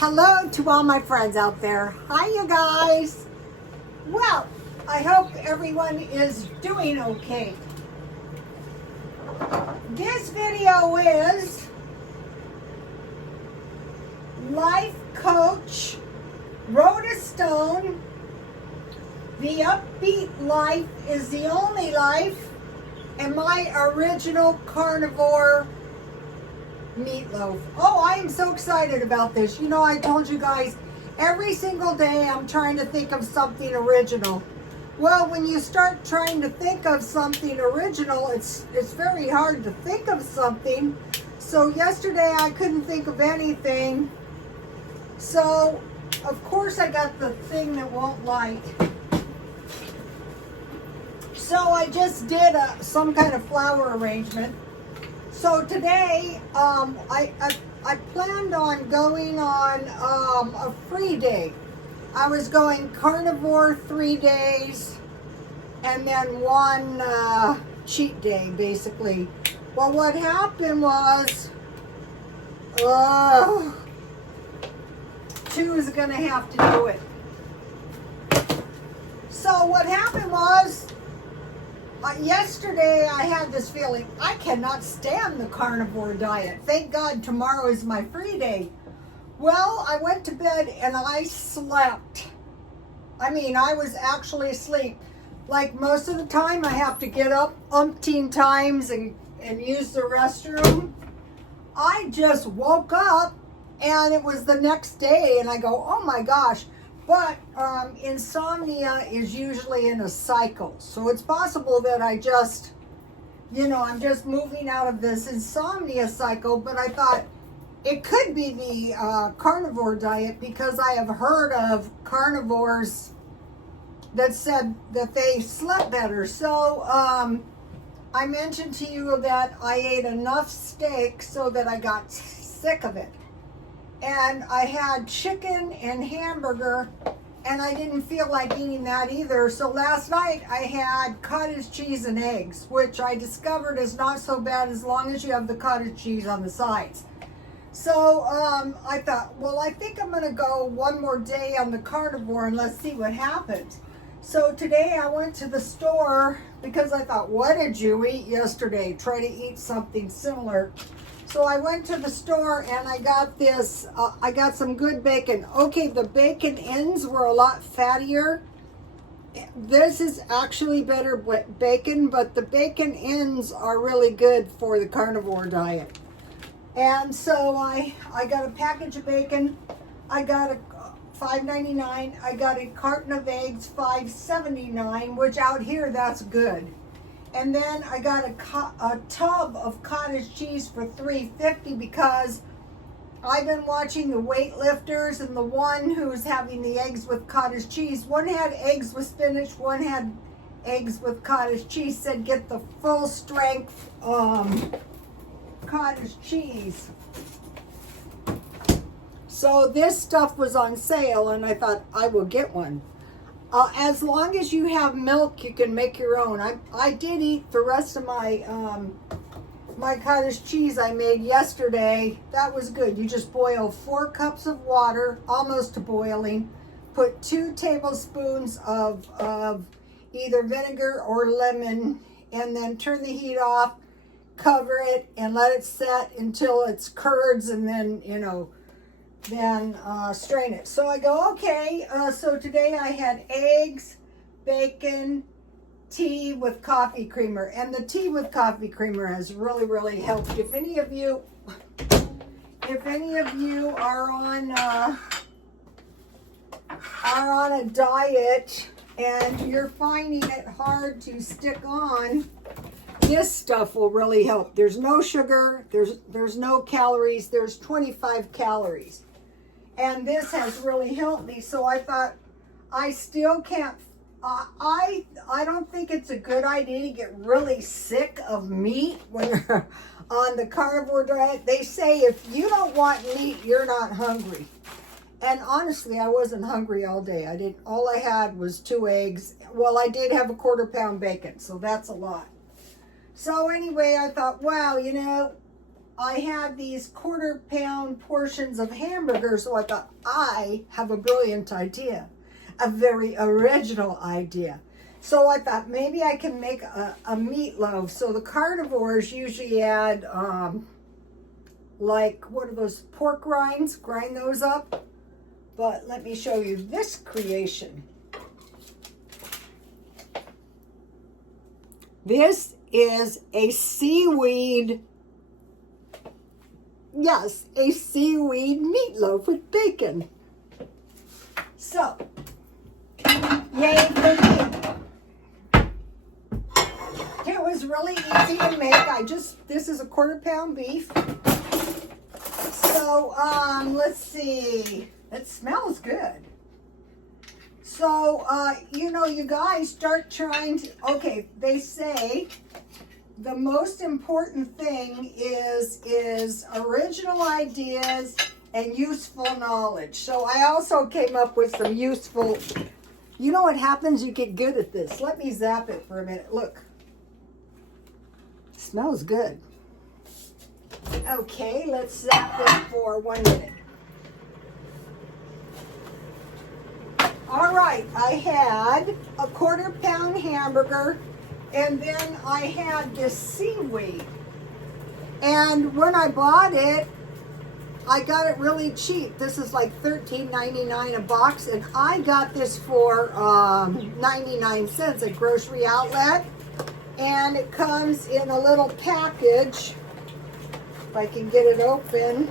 Hello to all my friends out there. Hi, you guys. Well, I hope everyone is doing okay. This video is life coach Rhoda. The Upbeat life is the only life, and my original Carnivore Meatloaf. Oh, I am so excited about this. You know, I told you guys, every single day I'm trying to think of something original. Well, when you start trying to think of something original, it's very hard to think of something. So yesterday I couldn't think of anything. So, of course, I got the thing that won't light. So I just did some kind of flower arrangement. So today, I planned on going on a free day. I was going carnivore 3 days and then one cheat day, basically. Well, what happened was, two is going to have to do it. So what happened was, yesterday I had this feeling, I cannot stand the carnivore diet. Thank God tomorrow is my free day. Well, I went to bed and I slept. I mean, I was actually asleep. Like most of the time I have to get up umpteen times and use the restroom. I just woke up and it was the next day and I go, oh my gosh. But insomnia is usually in a cycle. So it's possible that I just, I'm just moving out of this insomnia cycle. But I thought it could be the carnivore diet, because I have heard of carnivores that said that they slept better. So I mentioned to you that I ate enough steak so that I got sick of it. And I had chicken and hamburger, and I didn't feel like eating that either. So last night I had cottage cheese and eggs, which I discovered is not so bad as long as you have the cottage cheese on the sides. So I thought, well, I think I'm going to go one more day on the carnivore and let's see what happens. So today I went to the store because I thought, what did you eat yesterday? Try to eat something similar. So I went to the store and I got this, I got some good bacon. Okay, the bacon ends were a lot fattier. This is actually better bacon, but the bacon ends are really good for the carnivore diet. And so I got a package of bacon. I got a $5.99. I got a carton of eggs, $5.79, which out here that's good. And then I got a tub of cottage cheese for $3.50 because I've been watching the weightlifters, and the one who's having the eggs with cottage cheese, one had eggs with spinach, one had eggs with cottage cheese, said get the full strength cottage cheese. So this stuff was on sale and I thought I will get one. As long as you have milk, you can make your own. I did eat the rest of my my cottage cheese I made yesterday. That was good. You just boil 4 cups of water, almost to boiling. Put 2 tablespoons of either vinegar or lemon, and then turn the heat off, cover it, and let it set until it's curds, and then, then strain it. So I go, okay, so today I had eggs, bacon, tea with coffee creamer. And the tea with coffee creamer has really, really helped. If any of you are on a diet and you're finding it hard to stick on, this stuff will really help. There's no sugar, there's no calories, there's 25 calories. And this has really helped me. So I thought, I still can't, I don't think it's a good idea to get really sick of meat when you're on the carnivore diet. They say if you don't want meat, you're not hungry. And honestly, I wasn't hungry all day. All I had was 2 eggs. Well, I did have a 1/4 pound bacon, so that's a lot. So anyway, I thought, wow, I had these 1/4 pound portions of hamburgers, so I thought, I have a brilliant idea, a very original idea. So I thought maybe I can make a meatloaf. So the carnivores usually add, like, what are those, pork rinds? Grind those up. But let me show you this creation. This is a seaweed, yes, a seaweed meatloaf with bacon. So, yay for me. It was really easy to make. This is a 1/4 pound beef. So, let's see. It smells good. So, you guys start trying to, okay, they say the most important thing is original ideas and useful knowledge. So I also came up with some useful, you know what happens? You get good at this. Let me zap it for a minute. Look. Smells good. Okay, let's zap it for 1 minute. All right, I had a 1/4 pound hamburger, and then I had this seaweed. And when I bought it, I got it really cheap. This is like $13.99 a box, and I got this for 99 cents at Grocery Outlet. And it comes in a little package. If I can get it open.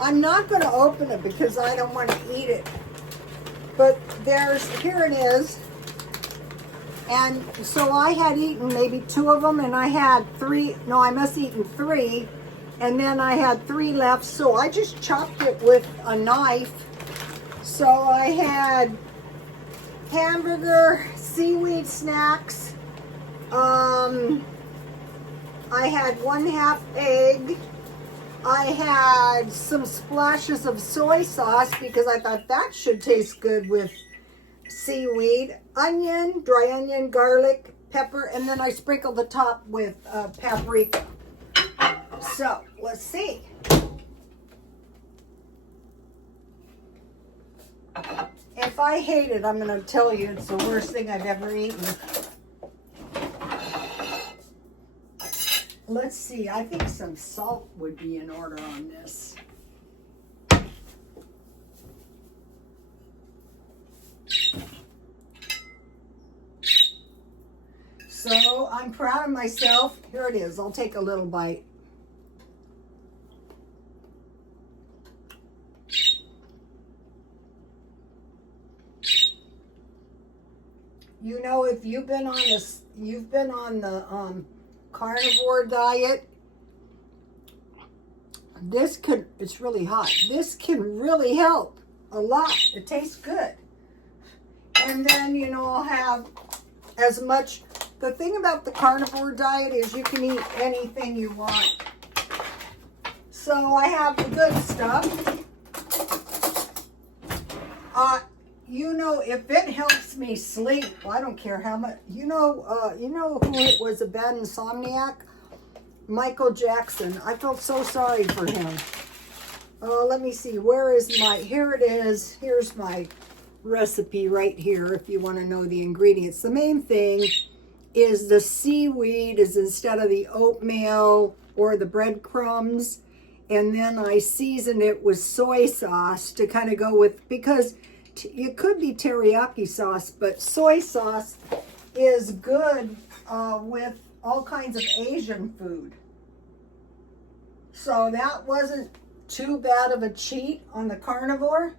I'm not going to open it because I don't want to eat it. But here it is. And so I had eaten maybe 2 of them, and I had 3, no, I must have eaten 3, and then I had 3 left, so I just chopped it with a knife. So I had hamburger, seaweed snacks, I had 1/2 egg, I had some splashes of soy sauce because I thought that should taste good with seaweed, onion, dry onion, garlic, pepper, and then I sprinkled the top with paprika. So, let's see. If I hate it, I'm going to tell you it's the worst thing I've ever eaten. Let's see, I think some salt would be in order on this. So I'm proud of myself. Here it is. I'll take a little bite. You know, if you've been on the carnivore diet, it's really hot. This can really help a lot. It tastes good. And then, I'll have as much. The thing about the carnivore diet is you can eat anything you want. So I have the good stuff. If it helps me sleep, I don't care how much. You know who it was a bad insomniac? Michael Jackson. I felt so sorry for him. Let me see. Here it is. Here's my recipe right here if you want to know the ingredients. The main thing is the seaweed is instead of the oatmeal or the breadcrumbs. And then I season it with soy sauce to kind of go with, because it could be teriyaki sauce, but soy sauce is good with all kinds of Asian food. So that wasn't too bad of a cheat on the carnivore.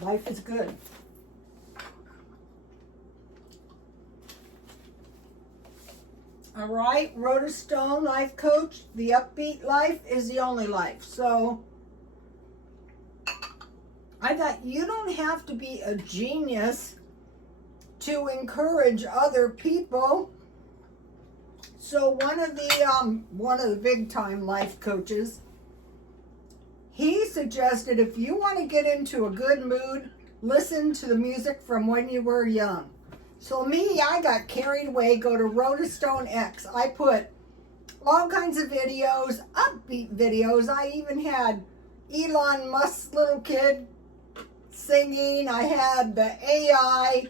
Life is good. All right, Rhoda Stone, life coach. The upbeat life is the only life. So I thought you don't have to be a genius to encourage other people. So one of the big time life coaches, he suggested if you want to get into a good mood, listen to the music from when you were young. So me, I got carried away, go to Rhoda Stone X. I put all kinds of videos, upbeat videos. I even had Elon Musk's little kid singing. I had the AI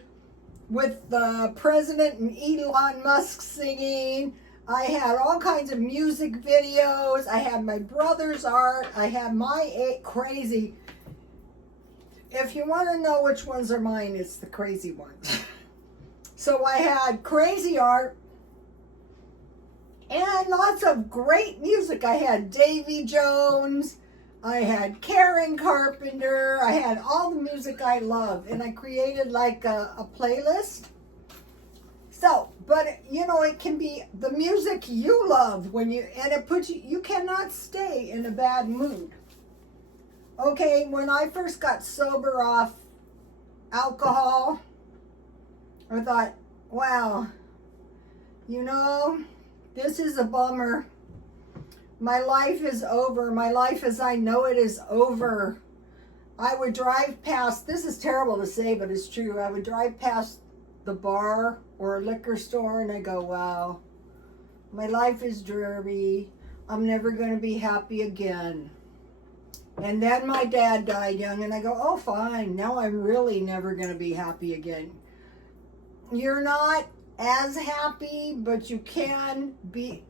with the president and Elon Musk singing. I had all kinds of music videos. I had my brother's art. I had my crazy. If you want to know which ones are mine, it's the crazy ones. So I had crazy art and lots of great music. I had Davy Jones. I had Karen Carpenter. I had all the music I love. And I created like a playlist. So, but you know, it can be the music you love and it puts you cannot stay in a bad mood. Okay, when I first got sober off alcohol, I thought, wow, you know, this is a bummer. My life is over. My life as I know it is over. I would drive past, this is terrible to say, but it's true. I would drive past the bar or a liquor store and I go, wow, my life is dreary. I'm never going to be happy again. And then my dad died young and I go, oh, fine. Now I'm really never going to be happy again. You're not as happy, but you can be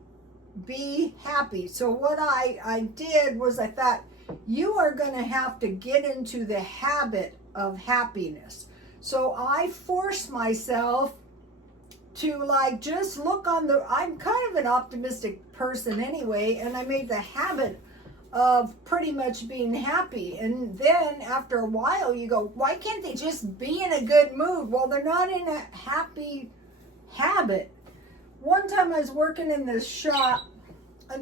happy. So what I did was I thought, you are going to have to get into the habit of happiness. So I forced myself to like just look on I'm kind of an optimistic person anyway, and I made the habit of pretty much being happy. And then after a while you go, why can't they just be in a good mood? Well, they're not in a happy habit. One time I was working in this shop.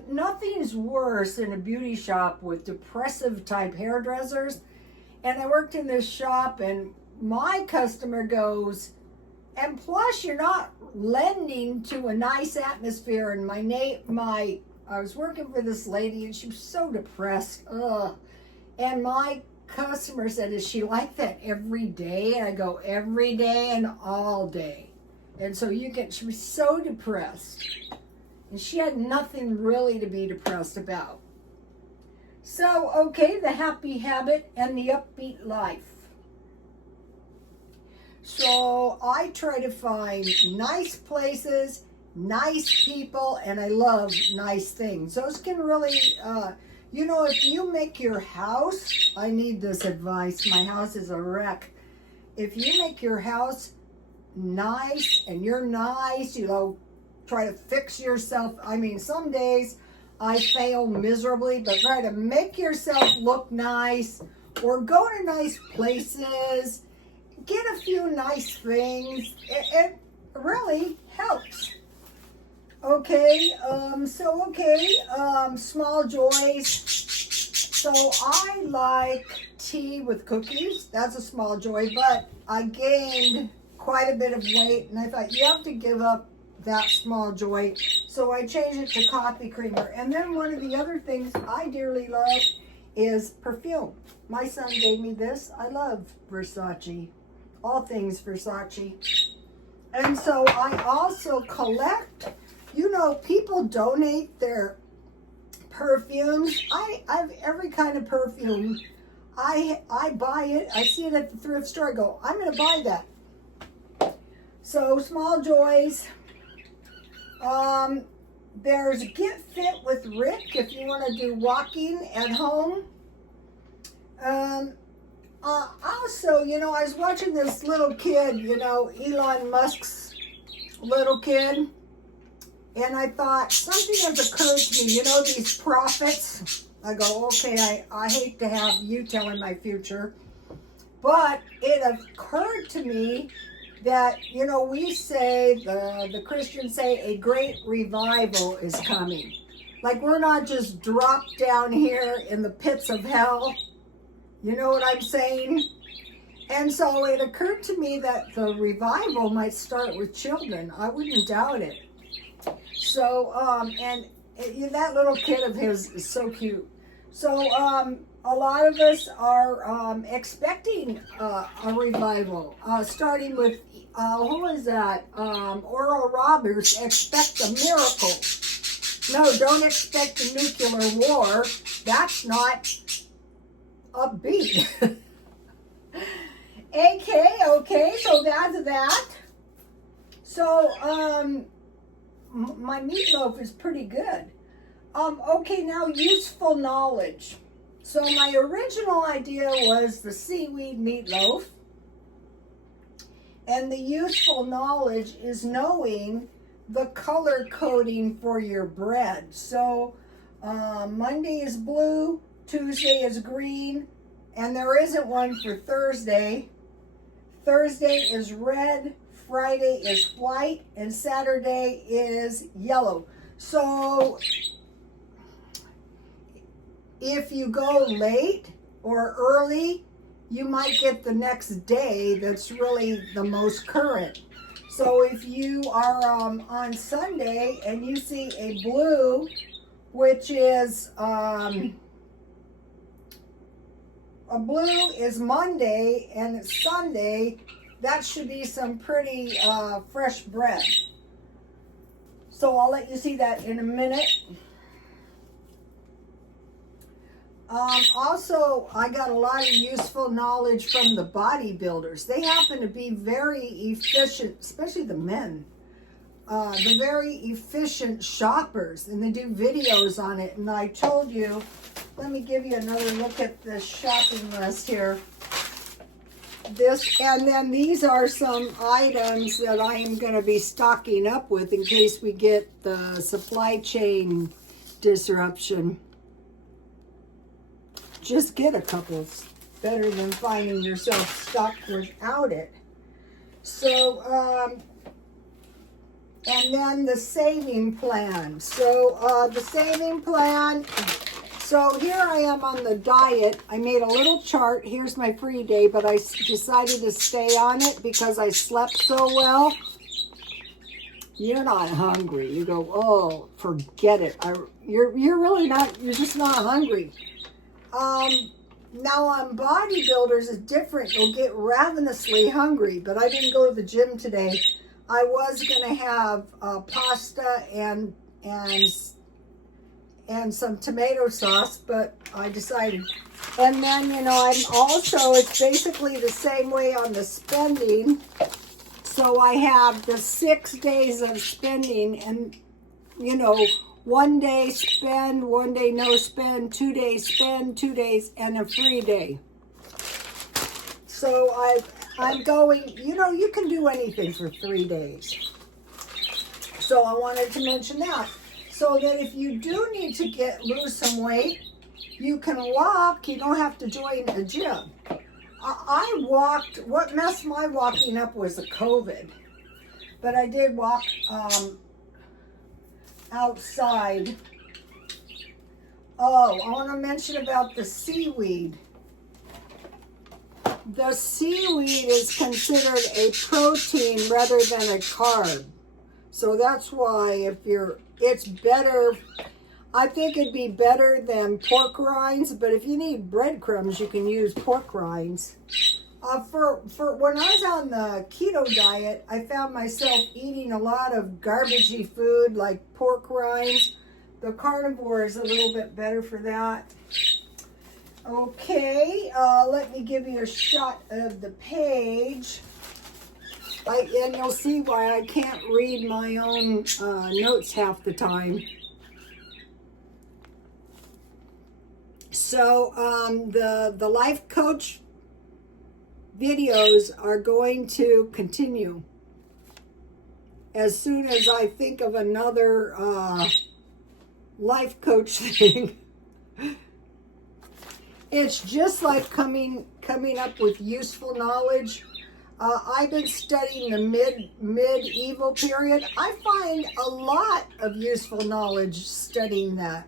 Nothing's worse in a beauty shop with depressive type hairdressers. And I worked in this shop and my customer goes, and plus you're not lending to a nice atmosphere. And I was working for this lady and she was so depressed. Ugh. And my customer said, is she like that every day? And I go, every day and all day. And so she was so depressed. And she had nothing really to be depressed about. So, okay, the happy habit and the upbeat life. So I try to find nice places, nice people, and I love nice things. Those can really, if you make your house, I need this advice. My house is a wreck. If you make your house nice and you're nice, try to fix yourself. I mean, some days I fail miserably, but try to make yourself look nice or go to nice places. Get a few nice things. It really helps. Okay, small joys. So I like tea with cookies. That's a small joy, but I gained quite a bit of weight, and I thought, you have to give up that small joy. So I changed it to coffee creamer. And then one of the other things I dearly love is perfume. My son gave me this. I love Versace. All things Versace. And so I also collect, people donate their perfumes. I have every kind of perfume. I buy it. I see it at the thrift store. I go, I'm going to buy that. So small joys. There's Get Fit with Rick if you want to do walking at home. Also, I was watching this little kid, Elon Musk's little kid, and I thought something has occurred to me, these prophets. I go, okay, I hate to have you telling my future, but it occurred to me that, we say, the Christians say, a great revival is coming. Like, we're not just dropped down here in the pits of hell. You know what I'm saying? And so it occurred to me that the revival might start with children. I wouldn't doubt it. So, that little kid of his is so cute. So, a lot of us are expecting a revival, starting with, who was that? Oral Roberts, expect a miracle. No, don't expect a nuclear war. That's not upbeat. Okay, so that's that. So, my meatloaf is pretty good. Okay, now useful knowledge. So my original idea was the seaweed meatloaf. And the useful knowledge is knowing the color coding for your bread. So Monday is blue, Tuesday is green, and there isn't one for Thursday. Thursday is red, Friday is white, and Saturday is yellow. So if you go late or early, you might get the next day that's really the most current. So if you are on Sunday and you see a blue, which is a blue is Monday and it's Sunday, that should be some pretty fresh bread. So I'll let you see that in a minute. Also, I got a lot of useful knowledge from the bodybuilders. They happen to be very efficient, especially the men. The very efficient shoppers, and they do videos on it. And I told you, let me give you another look at the shopping list here. This, and then these are some items that I am going to be stocking up with in case we get the supply chain disruption. Just get a couple. It's better than finding yourself stuck without it. So, and then the saving plan. So, the saving plan. So here I am on the diet. I made a little chart. Here's my free day, but I decided to stay on it because I slept so well. You're not hungry. You go, oh, forget it. You're really not. You're just not hungry. Now on bodybuilders, it's different. You'll get ravenously hungry, but I didn't go to the gym today. I was going to have pasta and some tomato sauce, but I decided. And then, you know, I'm also, it's basically the same way on the spending. So I have the 6 days of spending and, you know, 1 day spend, 1 day no spend, 2 days spend, 2 days, and a free day. So I'm going, you know, you can do anything for 3 days. So I wanted to mention that. So that if you do need to lose some weight, you can walk, you don't have to join a gym. I walked, what messed my walking up was the COVID. But I did walk, outside. Oh, I want to mention about the seaweed. The seaweed is considered a protein rather than a carb. So that's why it's better. I think it'd be better than pork rinds, but if you need breadcrumbs, you can use pork rinds. For when I was on the keto diet, I found myself eating a lot of garbagey food like pork rinds. The carnivore is a little bit better for that. Okay, let me give you a shot of the page. And you'll see why I can't read my own notes half the time. So the life coach videos are going to continue as soon as I think of another life coach thing. It's just like coming up with useful knowledge. I've been studying the medieval period. I find a lot of useful knowledge studying that.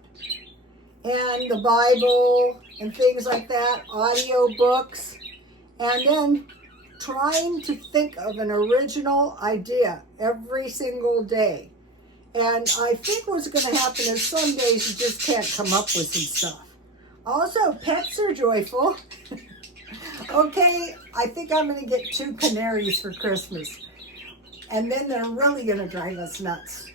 And the Bible and things like that, audio books. And then trying to think of an original idea every single day. And I think what's going to happen is some days you just can't come up with some stuff. Also, pets are joyful. Okay, I think I'm going to get 2 canaries for Christmas. And then they're really going to drive us nuts.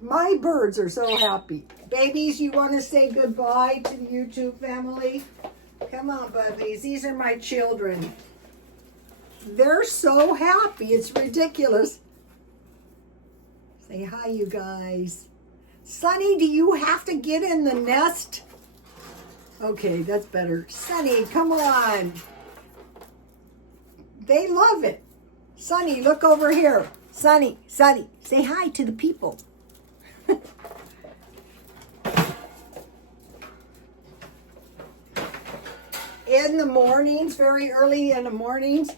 My birds are so happy. Babies, you want to say goodbye to the YouTube family? Come on, bubbies. These are my children. They're so happy. It's ridiculous. Say hi, you guys. Sunny, do you have to get in the nest? Okay, that's better. Sunny, come on. They love it. Sunny, look over here. Sunny, say hi to the people. In the mornings, very early in the mornings,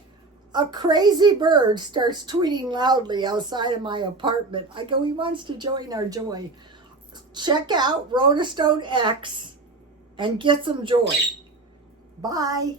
a crazy bird starts tweeting loudly outside of my apartment. I go, he wants to join our joy. Check out Rhoda Stone X and get some joy. Bye.